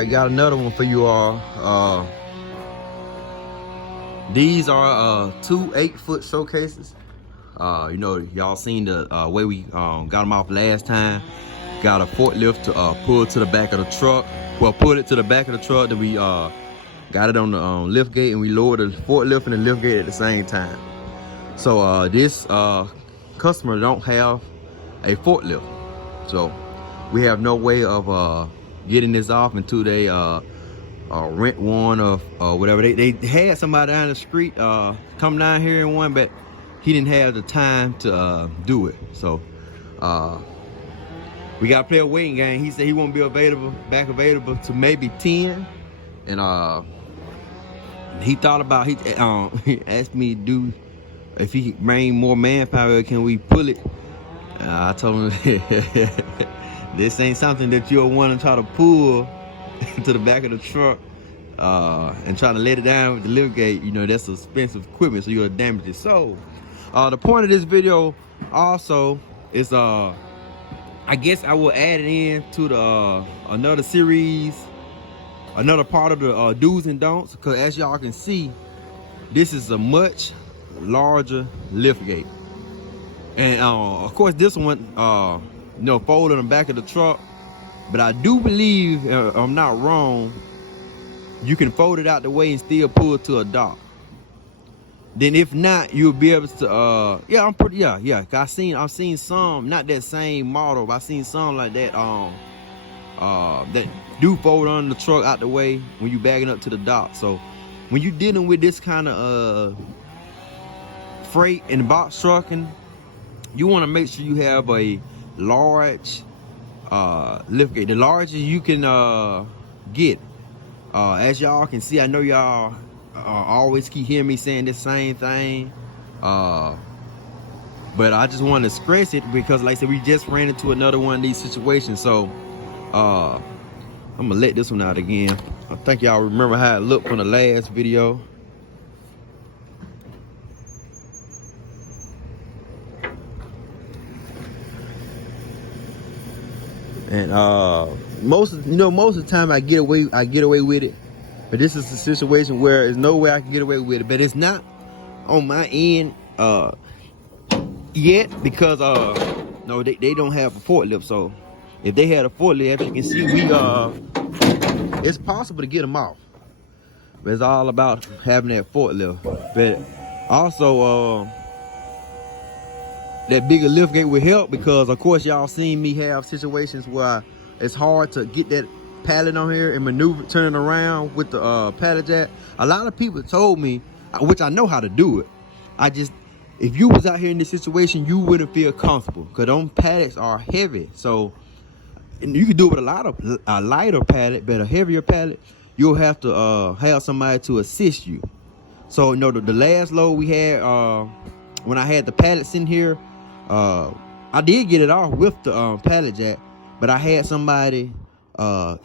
Alright, got another one for you all. These are 2 8-foot showcases. You know, y'all seen the way we got them off last time. Got a forklift to pull to the back of the truck. Well, pull it to the back of the truck. Then we got it on the lift gate, and we lowered the forklift and the lift gate at the same time. So this customer don't have a forklift, so we have no way of getting this off until they rent one or whatever. They had somebody down the street come down here in one, but he didn't have the time to do it. So we got to play a waiting game. He said he won't be back available to maybe 10. And he thought about, he asked me to do, if he bring more manpower, can we pull it? I told him, this ain't something that you'll want to try to pull to the back of the truck and try to let it down with the lift gate. You know, that's expensive equipment, so you'll damage it. So the point of this video also is I guess I will add it in to the another series, another part of the do's and don'ts, because as y'all can see, this is a much larger lift gate. And of course this one you know, fold on the back of the truck, but I do believe, I'm not wrong, you can fold it out the way and still pull it to a dock. Then if not, you'll be able to I've seen some, not that same model, but I've seen some like that that do fold on the truck out the way when you bagging up to the dock. So when you're dealing with this kind of freight and box trucking, you want to make sure you have a large lift gate, the largest you can get. As y'all can see, I know y'all always keep hearing me saying the same thing, but I just want to stress it because, like I said, we just ran into another one of these situations. So I'm gonna let this one out again. I think y'all remember how it looked from the last video. And most of the time I get away with it, but this is a situation where there's no way I can get away with it. But it's not on my end yet, because no, they don't have a forklift. So if they had a forklift, as you can see, it's possible to get them off, but it's all about having that forklift. But also that bigger lift gate will help, because of course y'all seen me have situations where it's hard to get that pallet on here and maneuver, turning around with the pallet jack. A lot of people told me, which I know how to do it, if you was out here in this situation, you wouldn't feel comfortable, because those pallets are heavy. So, and you can do it with a lighter pallet, but a heavier pallet, you'll have to have somebody to assist you. So, you know, the last load we had, when I had the pallets in here, I did get it off with the pallet jack, but I had somebody, cause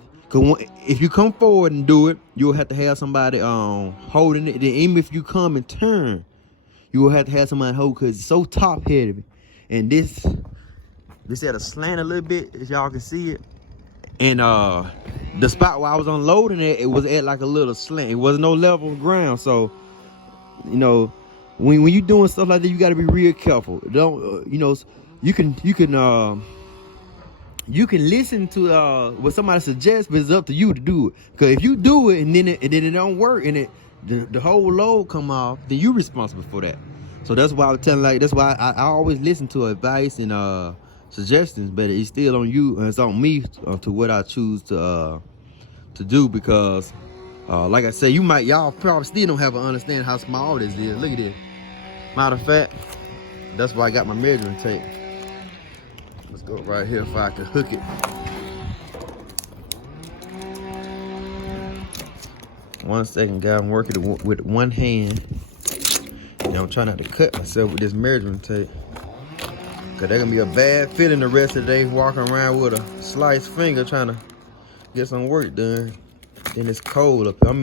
if you come forward and do it, you'll have to have somebody holding it. Then even if you come and turn, you will have to have somebody hold, because it's so top heavy. And this had a slant a little bit, as y'all can see it. And the spot where I was unloading it was at like a little slant. It wasn't no level ground. So, you know, when you doing stuff like that, you got to be real careful. Don't you know, you can listen to what somebody suggests, but it's up to you to do it. Because if you do it and then it don't work, and the whole load come off, then you're responsible for that. So that's why I'm telling, like, that's why I always listen to advice and suggestions, but it's still on you, and it's on me to what I choose to do. Because like I said, y'all probably still don't have an understanding how small this is. Look at this. Matter of fact, that's why I got my measuring tape. Let's go right here if I can hook it. One second, guys. I'm working with one hand. And I'm trying not to cut myself with this measuring tape, because there's gonna be a bad feeling the rest of the day walking around with a sliced finger trying to get some work done. Then it's cold up here. I'm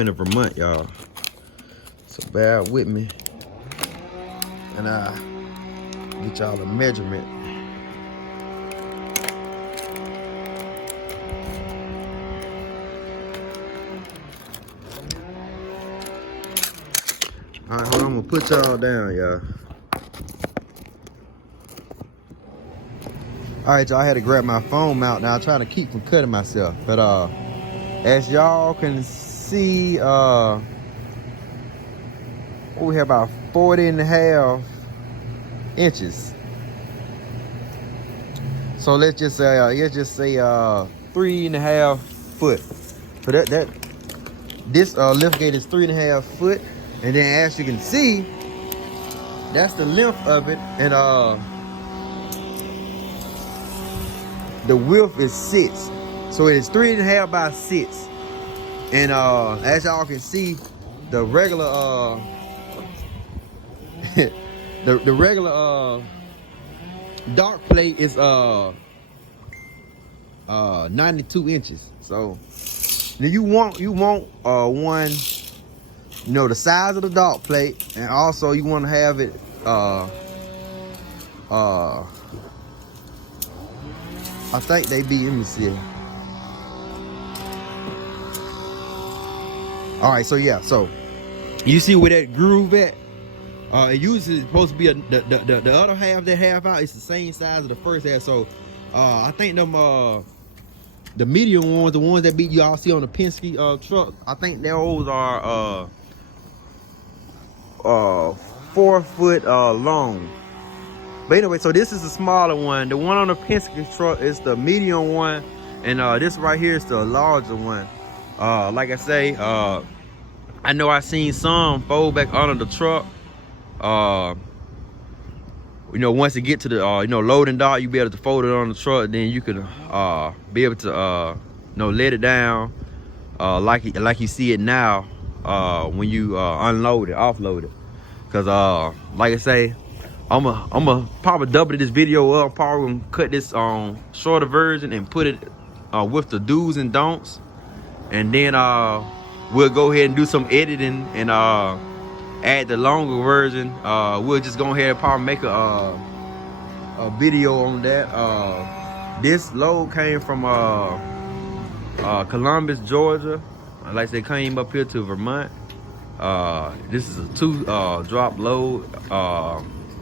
in Vermont, y'all. So bear with me, and I get y'all a measurement. All right, hold on, I'm gonna put y'all down, y'all. All right, y'all, I had to grab my phone out now. I'm trying to keep from cutting myself. But as y'all can see, we have about 40.5 inches. So let's just say 3.5 foot. So this lift gate is 3.5 foot, and then as you can see, that's the length of it, and the width is 6. So it is 3.5 by 6, and as y'all can see, the regular the regular dark plate is 92 inches. So now you want one, you know, the size of the dark plate, and also you want to have it I think they be, let me see. All right, so yeah, so you see where that groove at? It usually supposed to be the other half, that half out, it's the same size of the first half. So I think them the medium ones, the ones that y'all see on the Penske truck, I think those are 4 foot long. But anyway, so this is the smaller one. The one on the Penske truck is the medium one, and this right here is the larger one. Like I say, I know I seen some fold back under the truck. You know, once you get to the you know, loading dock, you be able to fold it on the truck. Then you can be able to you know, let it down like you see it now when you unload it, offload it. Cause like I say, I'm a probably double this video up. Probably gonna cut this shorter version and put it with the do's and don'ts, and then we'll go ahead and do some editing and add the longer version. We'll just go ahead and probably make a video on that. This load came from Columbus, Georgia. Like they came up here to Vermont. This is a 2 drop load.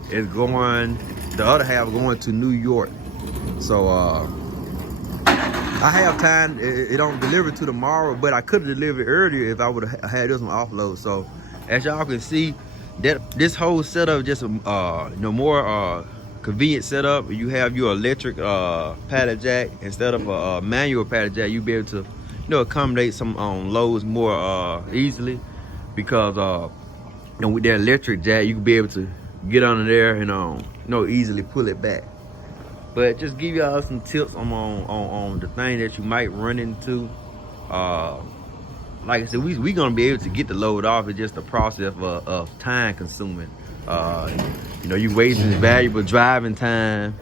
It's going, the other half going to New York. So I have time. It don't deliver to tomorrow, but I could have delivered earlier if I would have had this one offload. So as y'all can see, that this whole setup just you know, more convenient setup. You have your electric pallet jack instead of a manual pallet jack. You be able to, you know, accommodate some loads more easily, because you know, with that electric jack, you can be able to get under there and you know, easily pull it back. But just give y'all some tips on the thing that you might run into. Like I said, we gonna be able to get the load off. It's just the process of time consuming. You know, you wasting valuable driving time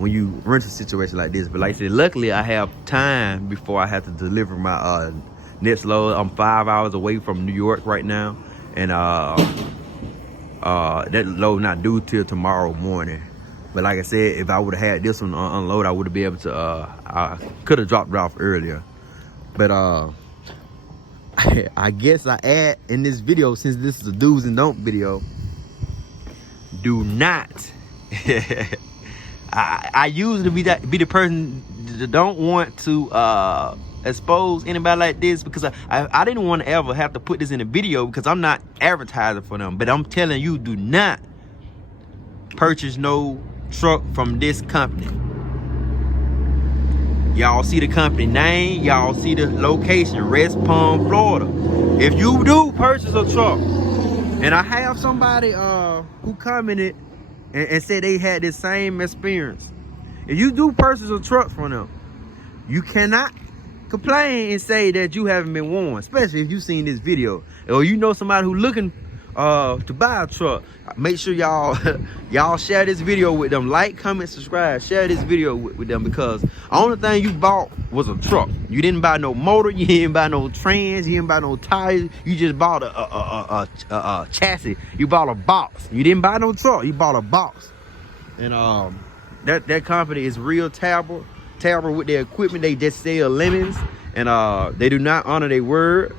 when you rent a situation like this. But like I said, luckily I have time before I have to deliver my next load. I'm 5 hours away from New York right now, and that load not due till tomorrow morning. But like I said, if I would have had this one unload, I would have been able to I could have dropped it off earlier. But I guess I add in this video, since this is a do's and don't video, do not I usually be the person that don't want to expose anybody like this, because I didn't want to ever have to put this in a video, because I'm not advertising for them. But I'm telling you, do not purchase no truck from this company. Y'all see the company name, y'all see the location, West Palm, Florida. If you do purchase a truck, and I have somebody who commented and said they had this same experience. If you do purchase a truck from them, you cannot complain and say that you haven't been warned, especially if you've seen this video, or you know somebody who's looking to buy a truck. Make sure y'all share this video with them. Like, comment, subscribe, share this video with them, because the only thing you bought was a truck. You didn't buy no motor, you didn't buy no trans, you didn't buy no tires. You just bought a chassis. You bought a box. You didn't buy no truck, you bought a box. And that company is real terrible with their equipment. They just sell lemons, and they do not honor their word.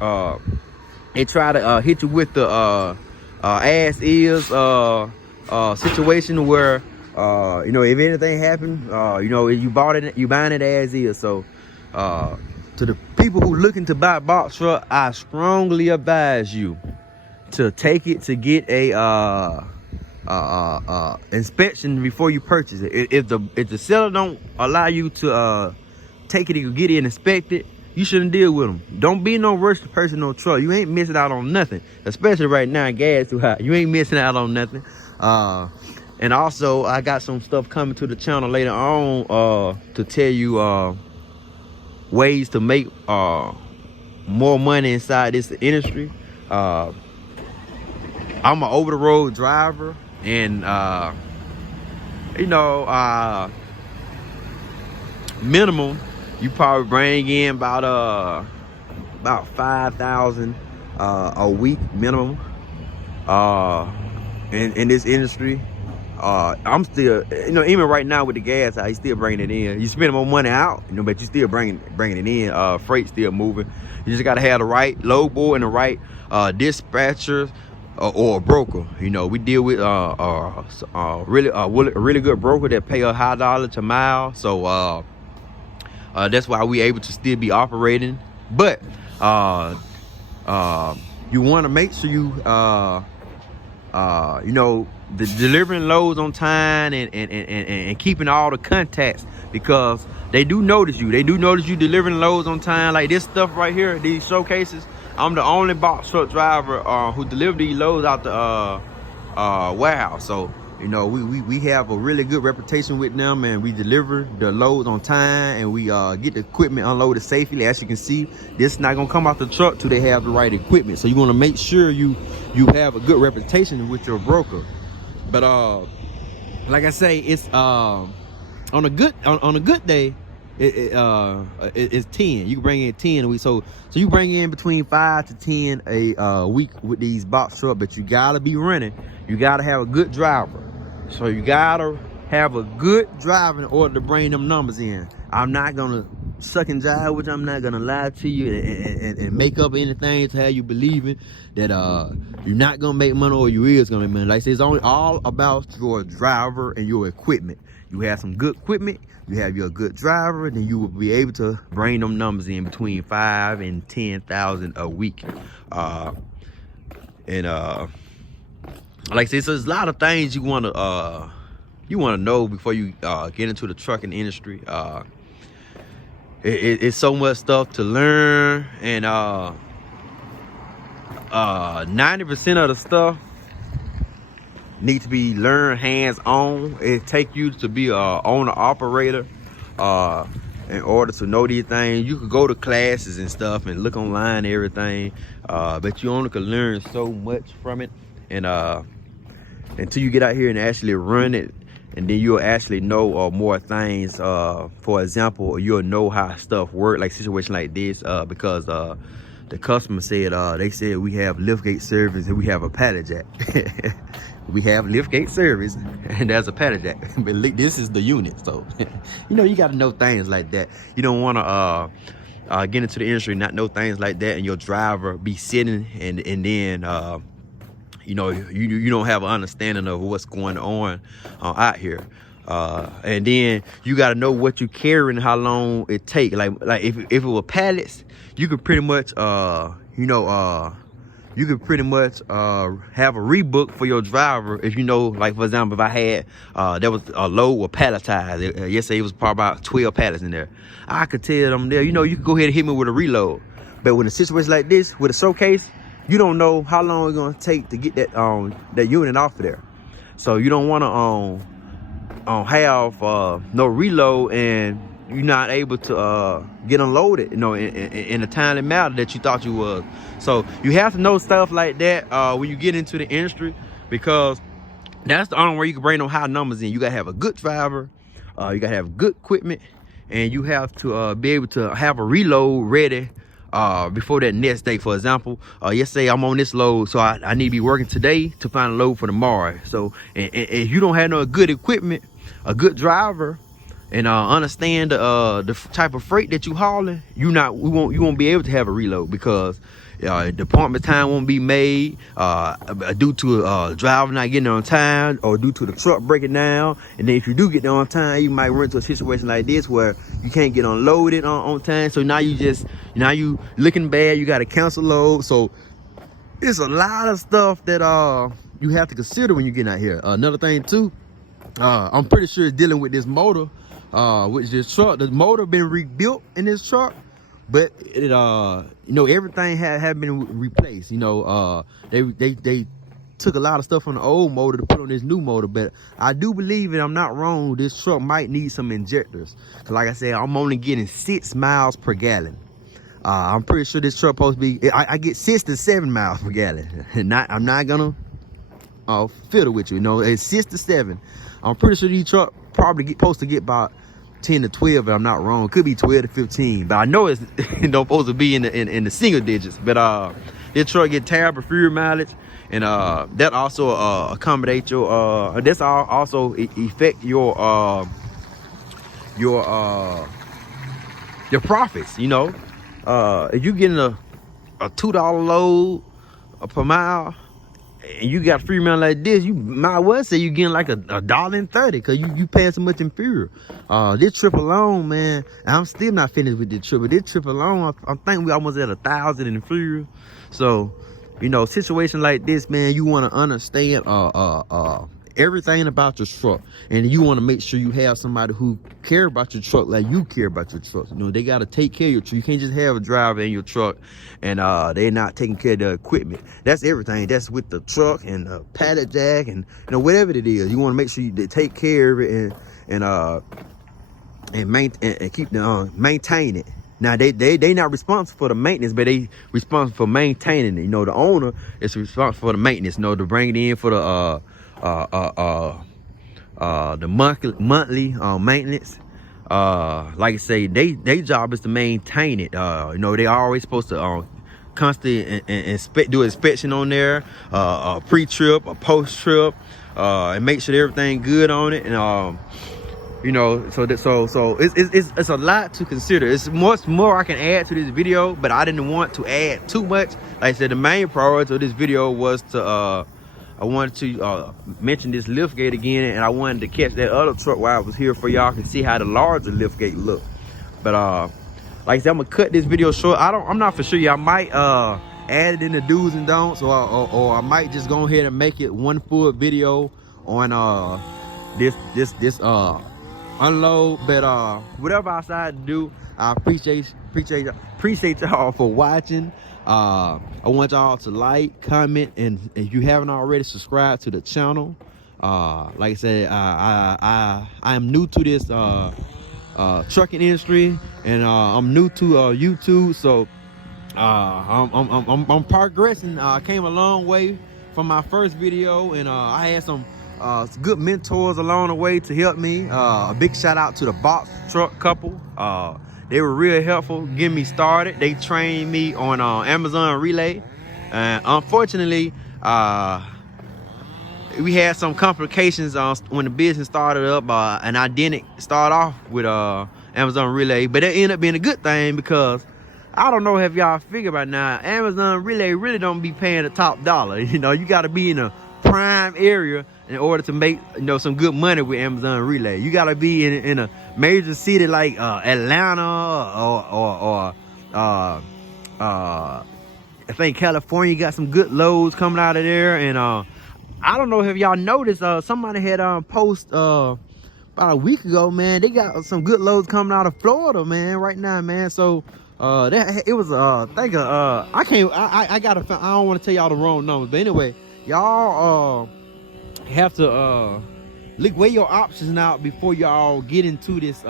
They try to hit you with the as is situation where you know, if anything happened, you know, you buying it as is. So to the people who looking to buy box truck, I strongly advise you to take it to get a inspection before you purchase it. If the seller don't allow you to take it and get it inspected, you shouldn't deal with them. Don't be no rush to purchase no truck. You ain't missing out on nothing, especially right now, gas too high. You ain't missing out on nothing. And also, I got some stuff coming to the channel later on to tell you ways to make more money inside this industry. I'm an over-the-road driver, and you know, minimum you probably bring in about 5,000 a week minimum in this industry. I'm still, you know, even right now with the gas, I still bringing it in. You spending more money out, you know, but you still bringing it in. Freight still moving. You just gotta have the right load boy and the right dispatcher or a broker. You know, we deal with a really good broker that pay a high dollar to mile. So that's why we able to still be operating. But you want to make sure you you know, the delivering loads on time and keeping all the contacts, because they do notice you. They do notice you delivering loads on time. Like this stuff right here, these showcases. I'm the only box truck driver who delivered these loads out the warehouse. So, you know, we have a really good reputation with them, and we deliver the loads on time, and we get the equipment unloaded safely. As you can see, this is not gonna come out the truck till they have the right equipment. So you want to make sure you have a good reputation with your broker. But like I say, it's on a good day, it's 10. You can bring in 10 a week. So you bring in between 5 to 10 a week with these box truck. But you gotta be running. You gotta have a good driver. So you gotta have a good driver in order to bring them numbers in. I'm not gonna suck and jive with you. I'm not gonna lie to you and make up anything to have you believing that you're not gonna make money or you is gonna make money. Like I say, it's only all about your driver and your equipment. You have some good equipment, you have your good driver, then you will be able to bring them numbers in between 5 and 10,000 a week. Like I said, so there's a lot of things you wanna know before you get into the trucking industry. It's so much stuff to learn, and 90% of the stuff need to be learned hands-on. It take you to be a owner operator in order to know these things. You could go to classes and stuff and look online and everything, but you only can learn so much from it, and until you get out here and actually run it, and then you'll actually know more things. For example, you'll know how stuff work, like situation like this, because the customer said they said we have liftgate service and we have a pallet jack. We have liftgate service and there's a pallet jack, but this is the unit. So you know, you got to know things like that. You don't want to get into the industry and not know things like that, and your driver be sitting and then you know, you don't have an understanding of what's going on out here. And then you got to know what you carry and how long it take. Like if it were pallets, you could pretty much you know, you could pretty much have a rebook for your driver. If you know, like for example, if I had there was a load with palletized, yesterday it was probably about 12 pallets in there, I could tell them there, you know, you could go ahead and hit me with a reload. But when a situation like this with a showcase, you don't know how long it's gonna take to get that unit off of there. So you don't want to have no reload and you're not able to get unloaded, you know, in a timely manner that you thought you was. So you have to know stuff like that when you get into the industry, because that's the only way you can bring them high numbers in. You gotta have a good driver, you gotta have good equipment, and you have to be able to have a reload ready before that next day. For example, yesterday I'm on this load, so I need to be working today to find a load for tomorrow. So and if you don't have no good equipment, a good driver, and understand the type of freight that you hauling, you won't be able to have a reload, because Department time won't be made due to driver not getting there on time, or due to the truck breaking down. And then if you do get there on time, you might run into a situation like this where you can't get unloaded on time. So now you looking bad, you got to cancel load. So it's a lot of stuff that you have to consider when you get out here. Another thing too, I'm pretty sure it's dealing with this motor, with this truck. The motor been rebuilt in this truck, but it everything had been replaced. They took a lot of stuff from the old motor to put on this new motor. But I do believe, and I'm not wrong, this truck might need some injectors. Cause like I said, I'm only getting 6 miles per gallon. I'm pretty sure this truck supposed to be, I get 6 to 7 miles per gallon. I'm not gonna fiddle with you. It's 6 to 7. I'm pretty sure these truck probably supposed to get about 10 to 12, if I'm not wrong. It could be 12 to 15, but I know it's supposed to be in the single digits. But this truck get terrible fuel mileage, and that also accommodate your that's also affect your profits. If you getting a $2 load per mile, and you got a free meal like this, you might well say you getting like $1.30, because you paying so much in fuel. This trip alone, man, and I'm still not finished with this trip, but this trip alone, I think we almost at 1,000 in fuel. So, situation like this, man, you want to understand everything about your truck, and you want to make sure you have somebody who care about your truck like you care about your truck. They got to take care of your truck. You can't just have a driver in your truck and they're not taking care of the equipment. That's everything. That's with the truck and the pallet jack and whatever it is. You want to make sure they take care of it and keep maintain it. Now they not responsible for the maintenance, but they responsible for maintaining it. The owner is responsible for the maintenance. To bring it in for the monthly maintenance. Like I say, they job is to maintain it. They always supposed to constantly do inspection on there, pre-trip or post-trip, and make sure everything good on it. And so it's a lot to consider. It's much more I can add to this video, but I didn't want to add too much. Like I said, the main priority of this video was to I wanted to mention this lift gate again, and I wanted to catch that other truck while I was here for y'all can see how the larger lift gate look. But like I said, I'm gonna cut this video short. I'm not for sure. Y'all might add it in the do's and don'ts, or I might just go ahead and make it one full video on this unload. But whatever I decide to do, I appreciate y'all for watching. I want y'all to like, comment, and if you haven't already, subscribe to the channel. Like I said, I am new to this trucking industry, and I'm new to YouTube, so I'm progressing. I came a long way from my first video, and I had some good mentors along the way to help me. A big shout out to the box truck couple. They were real helpful getting me started. They trained me on Amazon Relay, and unfortunately we had some complications when the business started up, and I didn't start off with Amazon Relay, but it ended up being a good thing, because I don't know if y'all figure by now, Amazon Relay really don't be paying the top dollar. You got to be in a prime area in order to make some good money with Amazon Relay. You got to be in a major city like Atlanta or I think California got some good loads coming out of there. And I don't know if y'all noticed, somebody had post about a week ago, man, they got some good loads coming out of Florida, man, right now, man. So that it was I don't want to tell y'all the wrong numbers, but anyway, y'all have to weigh your options out before y'all get into this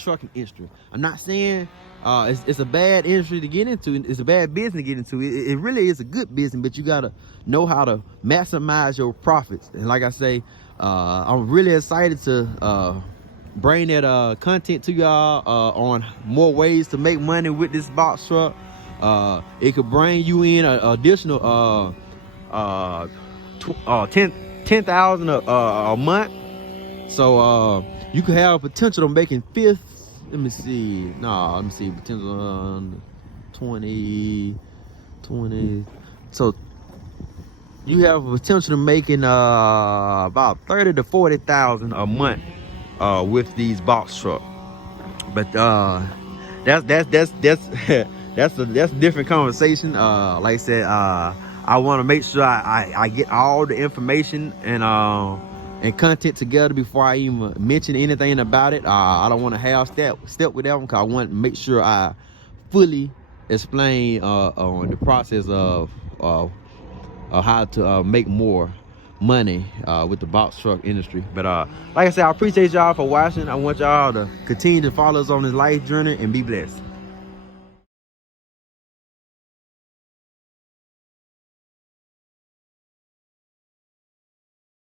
trucking industry. I'm not saying it's a bad industry to get into. It's a bad business to get into. It really is a good business, but you gotta know how to maximize your profits. And like I say, I'm really excited to bring that content to y'all on more ways to make money with this box truck. It could bring you in an additional 10,000 a month. So you could have potential of making potential 20, 20. So you have a potential to making about 30 to 40,000 a month with these box trucks. But that's that's a different conversation. Like I said, I want to make sure I get all the information and content together before I even mention anything about it. I don't want to half step with that one, because I want to make sure I fully explain on the process of how to make more money with the box truck industry. But like I said, I appreciate y'all for watching. I want y'all to continue to follow us on this life journey and be blessed.